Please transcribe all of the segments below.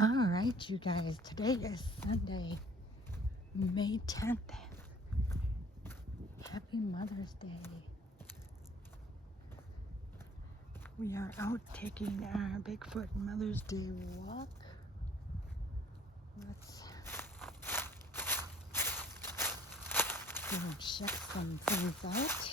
All right, you guys, today is Sunday, May 10th. Happy Mother's Day. We are out taking our Bigfoot Mother's Day walk. Let's go check some things out.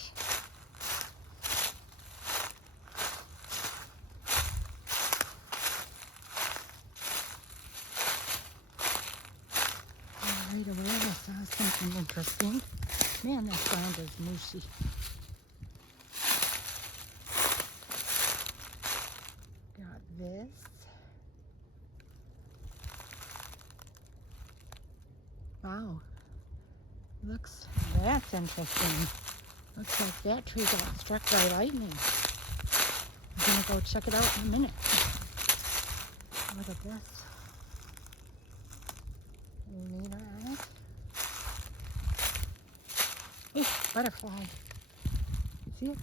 Right away, I saw something interesting. Man, that ground is mushy. Got this. Wow. That's interesting. Looks like that tree got struck by lightning. I'm gonna go check it out in a minute. Look at this. Later on. Ooh, butterfly. See it?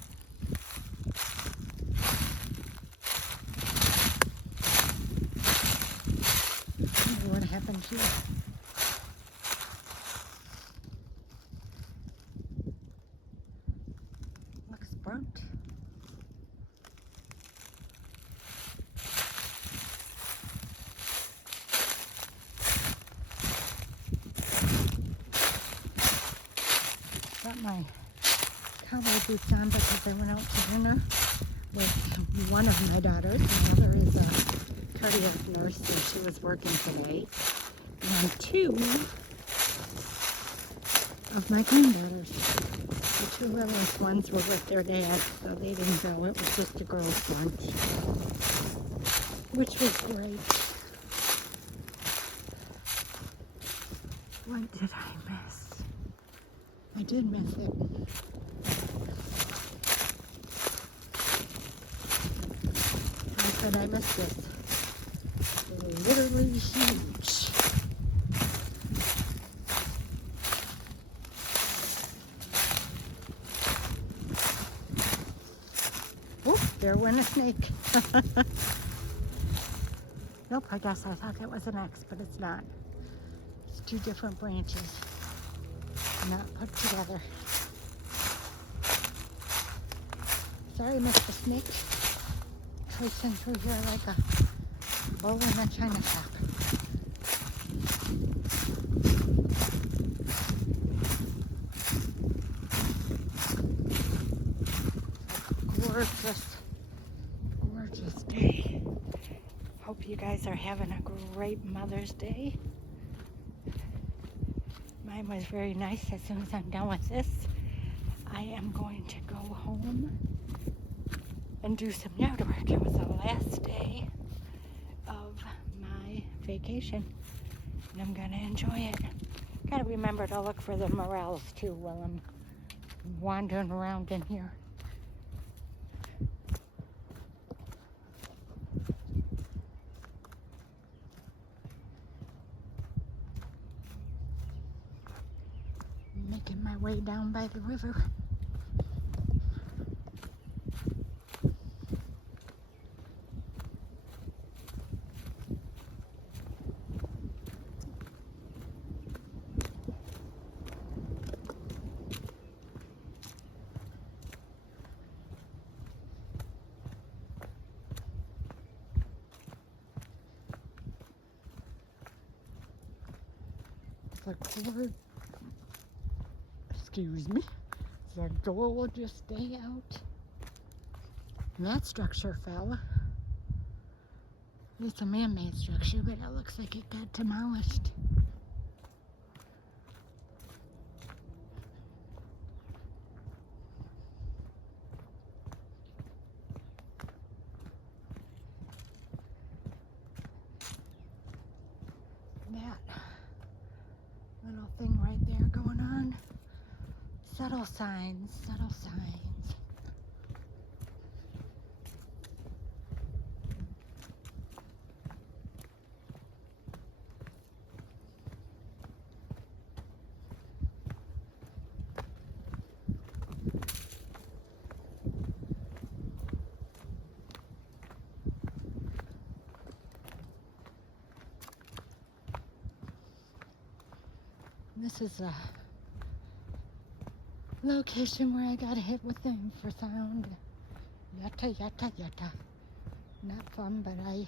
I wonder what happened here. Looks burnt. Got my cowboy boots on because I went out to dinner with one of my daughters. My mother is a cardiac nurse and she was working today. And two of my granddaughters. The two littlest ones were with their dad, so they didn't go. It was just a girls' lunch, which was great. What did I miss? I did miss it. How could I miss this? Literally huge. Oh, there went a snake. Nope, I guess I thought that was an X, but it's not. It's two different branches, not put together. Sorry, Mr. Snake. Tracing through here like a bull in a china shop. Gorgeous, gorgeous day. Hope you guys are having a great Mother's Day. Mine was very nice. As soon as I'm done with this, I am going to go home and do some yard work. It was the last day of my vacation, and I'm gonna enjoy it. Gotta remember to look for the morels too while I'm wandering around in here. Making my way down by the river. Excuse me, the gorgeous day out. And that structure fell. It's a man-made structure, but it looks like it got demolished. That little thing right there going on. Subtle signs, subtle signs. This is a location where I got hit with the infrasound. Yatta, yatta, yatta. Not fun, but I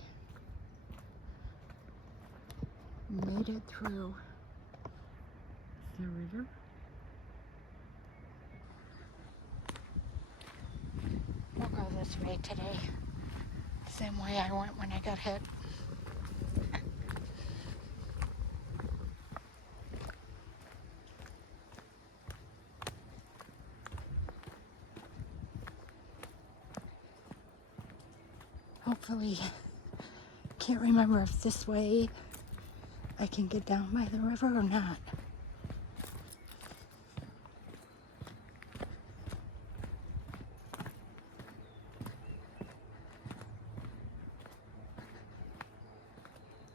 made it through the river. We'll go this way today. Same way I went when I got hit. Hopefully, can't remember if this way I can get down by the river or not.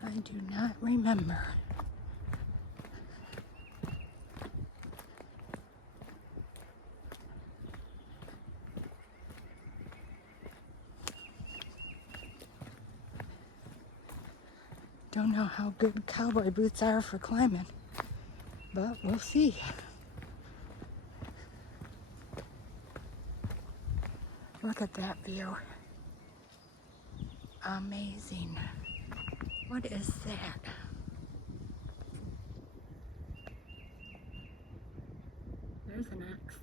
I do not remember. Don't know how good cowboy boots are for climbing, but we'll see. Look at that view. Amazing. What is that? There's an axe.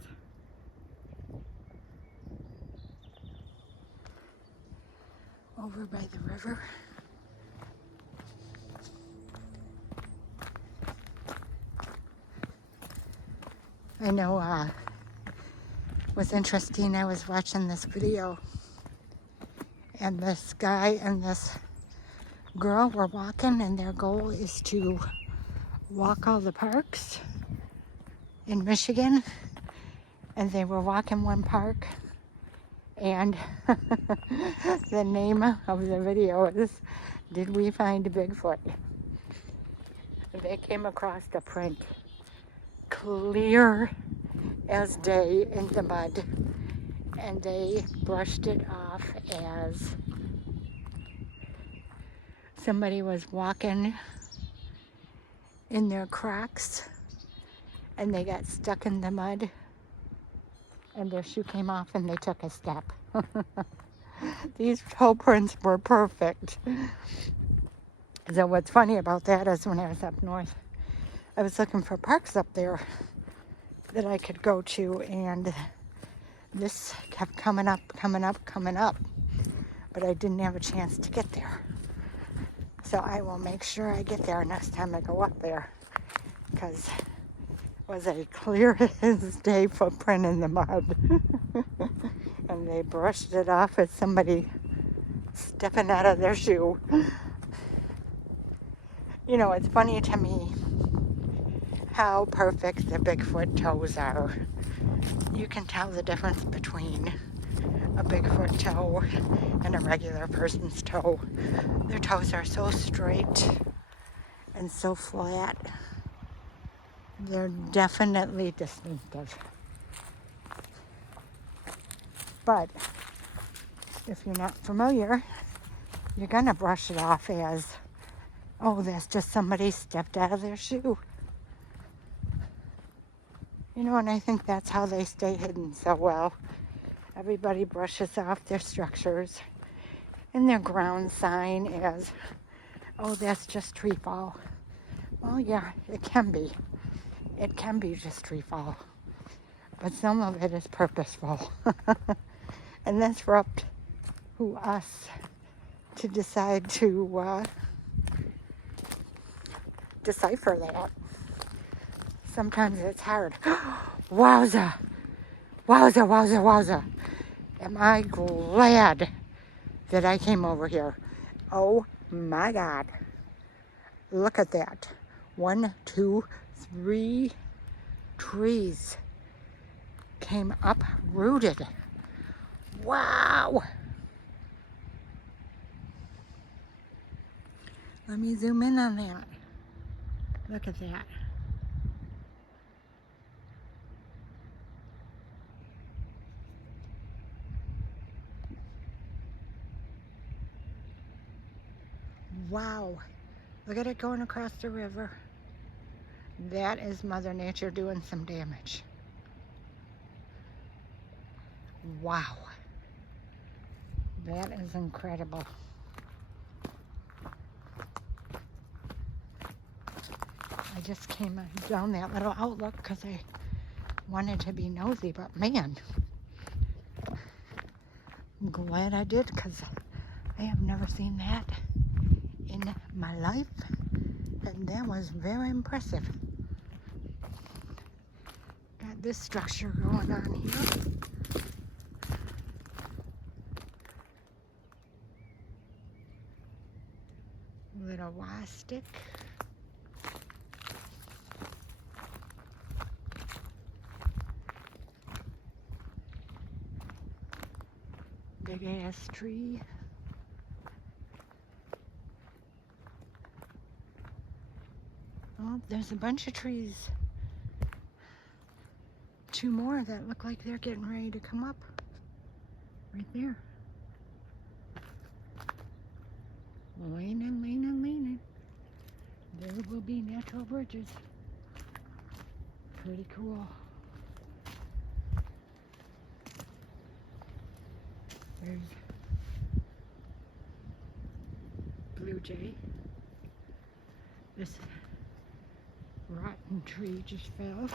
Over by the river. I know it was interesting. I was watching this video and this guy and this girl were walking, and their goal is to walk all the parks in Michigan. And they were walking one park, and the name of the video is, "Did we find Bigfoot?" They came across a print clear as day in the mud, and they brushed it off as somebody was walking in their Crocs and they got stuck in the mud and their shoe came off and they took a step. These toe prints were perfect. So what's funny about that is when I was up north, I was looking for parks up there that I could go to, and this kept coming up, but I didn't have a chance to get there. So I will make sure I get there next time I go up there, because it was a clear as day footprint in the mud. And they brushed it off as somebody stepping out of their shoe. You know, it's funny to me how perfect the Bigfoot toes are. You can tell the difference between a Bigfoot toe and a regular person's toe. Their toes are so straight and so flat. They're definitely distinctive. But if you're not familiar, you're gonna brush it off as, oh, that's just somebody stepped out of their shoe. You know, and I think that's how they stay hidden so well. Everybody brushes off their structures and their ground sign as, oh, that's just tree fall. Well, yeah, it can be. It can be just tree fall. But some of it is purposeful. And that's for up to us to decide to decipher that. Sometimes it's hard. Wowza! Wowza, wowza, wowza. Am I glad that I came over here. Oh my God. Look at that. 1, 2, 3 trees came uprooted. Wow! Let me zoom in on that. Look at that. Wow. Look at it going across the river. That is Mother Nature doing some damage. Wow. That is incredible. I just came down that little outlook because I wanted to be nosy, but man, I'm glad I did because I have never seen that in my life, and that was very impressive. Got this structure going on here. Little wastic. Big ass tree. Oh, there's a bunch of trees. 2 more that look like they're getting ready to come up. Right there. Leaning, leaning, leaning. There will be natural bridges. Pretty cool. There's blue jay. This rotten tree just fell.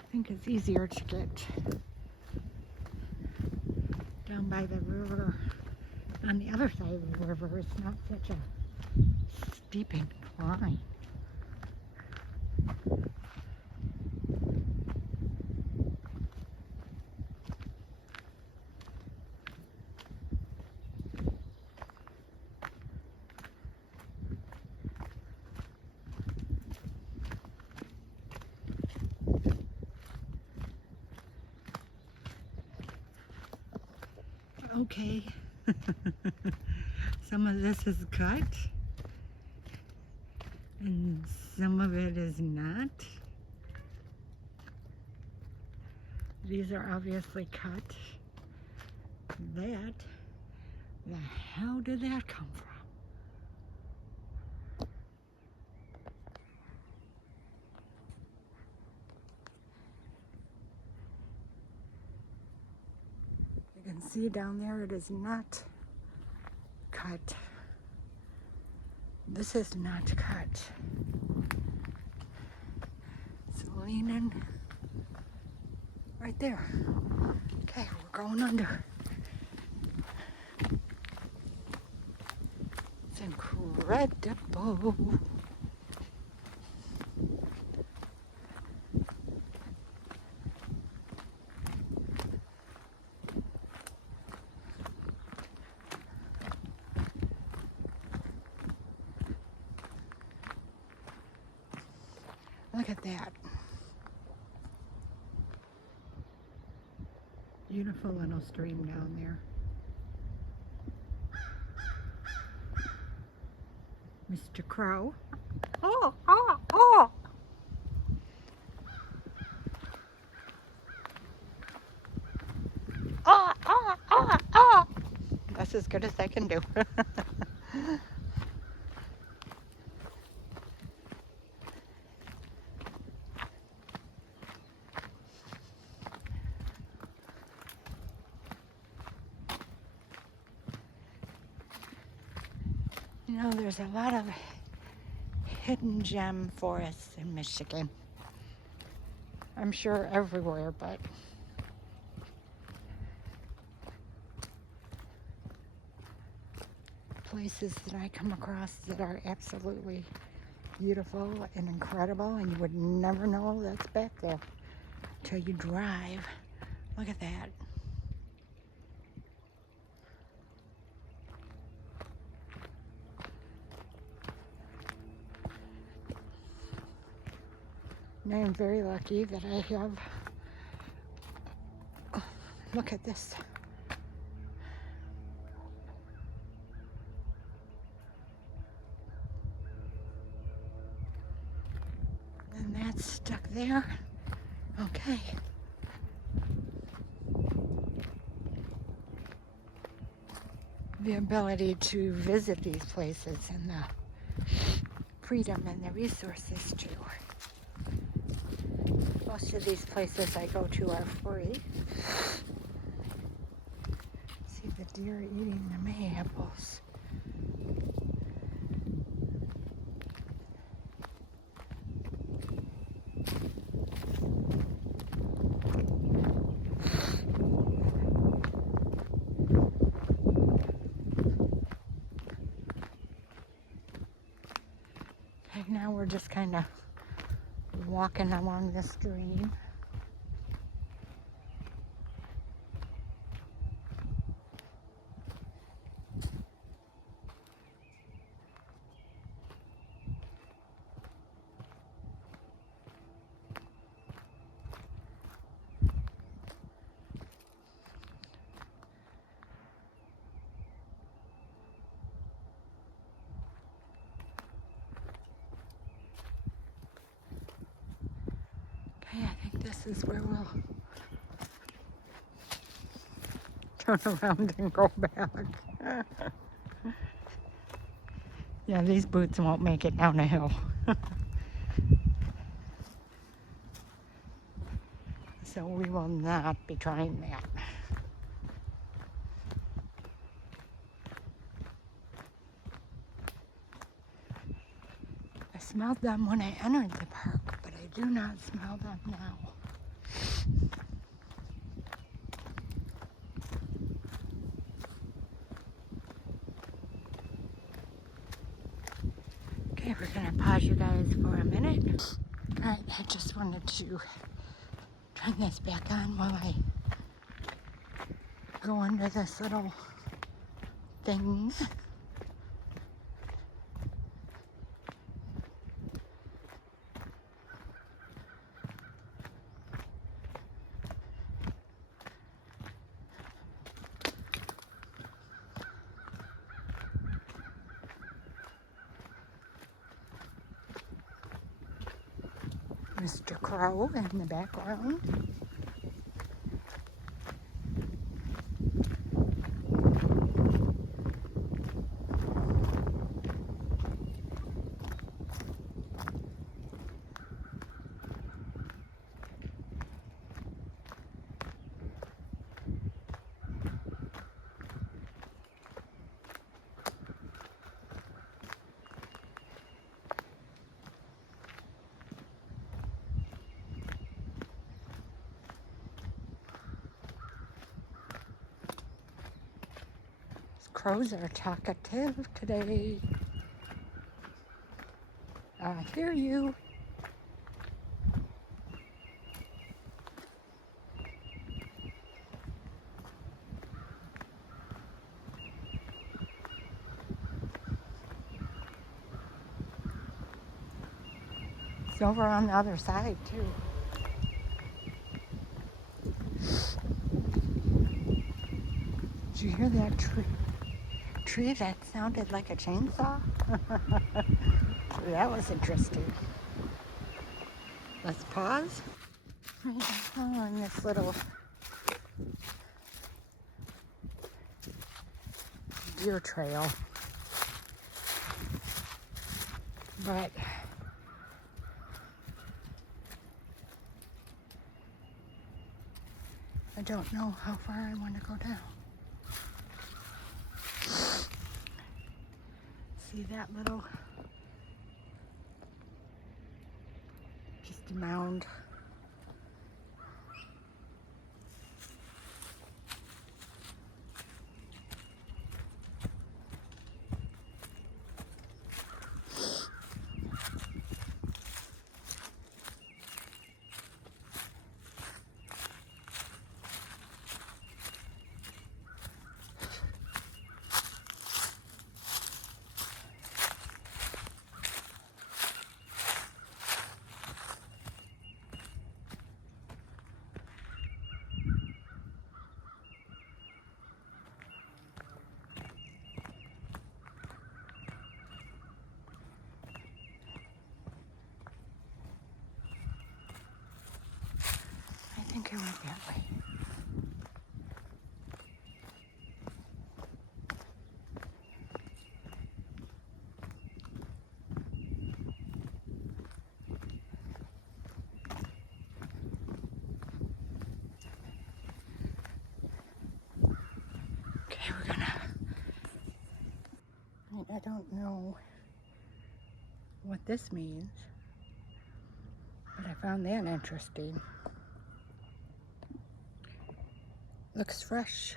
I think it's easier to get down by the river on the other side of the river. It's not such a steep incline. Okay, some of this is cut and some of it is not. These are obviously cut. That, the hell did that come from? You can see down there it is not cut. This is not cut. It's leaning right there. Okay, we're going under. It's incredible. Look at that. Beautiful little stream down there. Mr. Crow. Oh, oh, oh! Oh, oh, oh, oh! That's as good as I can do. You know, there's a lot of hidden gem forests in Michigan. I'm sure everywhere, but places that I come across that are absolutely beautiful and incredible, and you would never know that's back there till you drive. Look at that. And I am very lucky that I have, look at this. It's stuck there. Okay. The ability to visit these places and the freedom and the resources to. Most of these places I go to are free. See the deer eating the mayaples. Okay, now we're just kind of walking along the stream. Okay, I think this is where we'll turn around and go back. Yeah, these boots won't make it down a hill. So we will not be trying that. I smelled them when I entered the park, but I do not smell them now. Okay, we're gonna pause you guys for a minute. Alright, I just wanted to turn this back on while I go under this little thing. Mr. Crow in the background. Crows are talkative today. I hear you. It's over on the other side too. Did you hear that tree that sounded like a chainsaw? That was interesting. Let's pause. I'm following this little deer trail. But I don't know how far I want to go down. See that little just a mound. I don't know what this means, but I found that interesting. Looks fresh.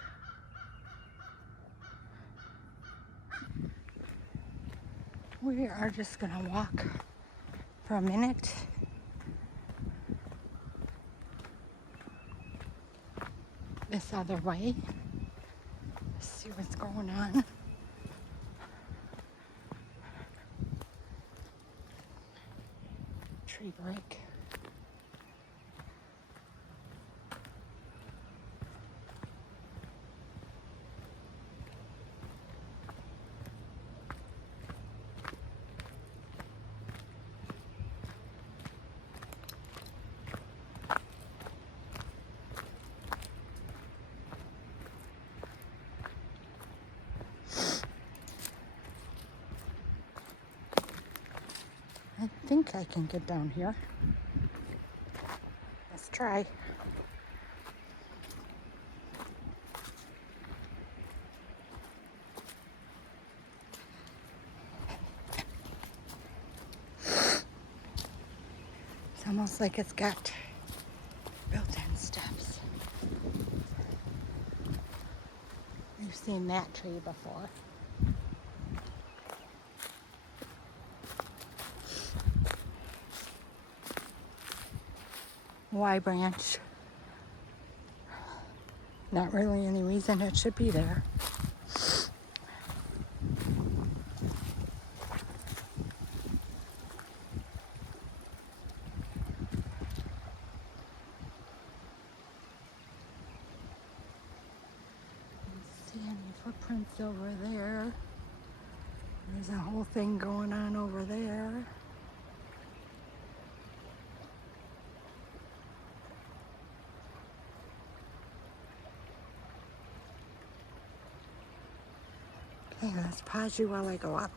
We are just gonna walk for a minute. This other way. See what's going on. Tree break. I think I can get down here. Let's try. It's almost like it's got built-in steps. You've seen that tree before. Y branch. Not really any reason it should be there. Don't see any footprints over there. There's a whole thing going on over there. Okay, let's pause you while I go up.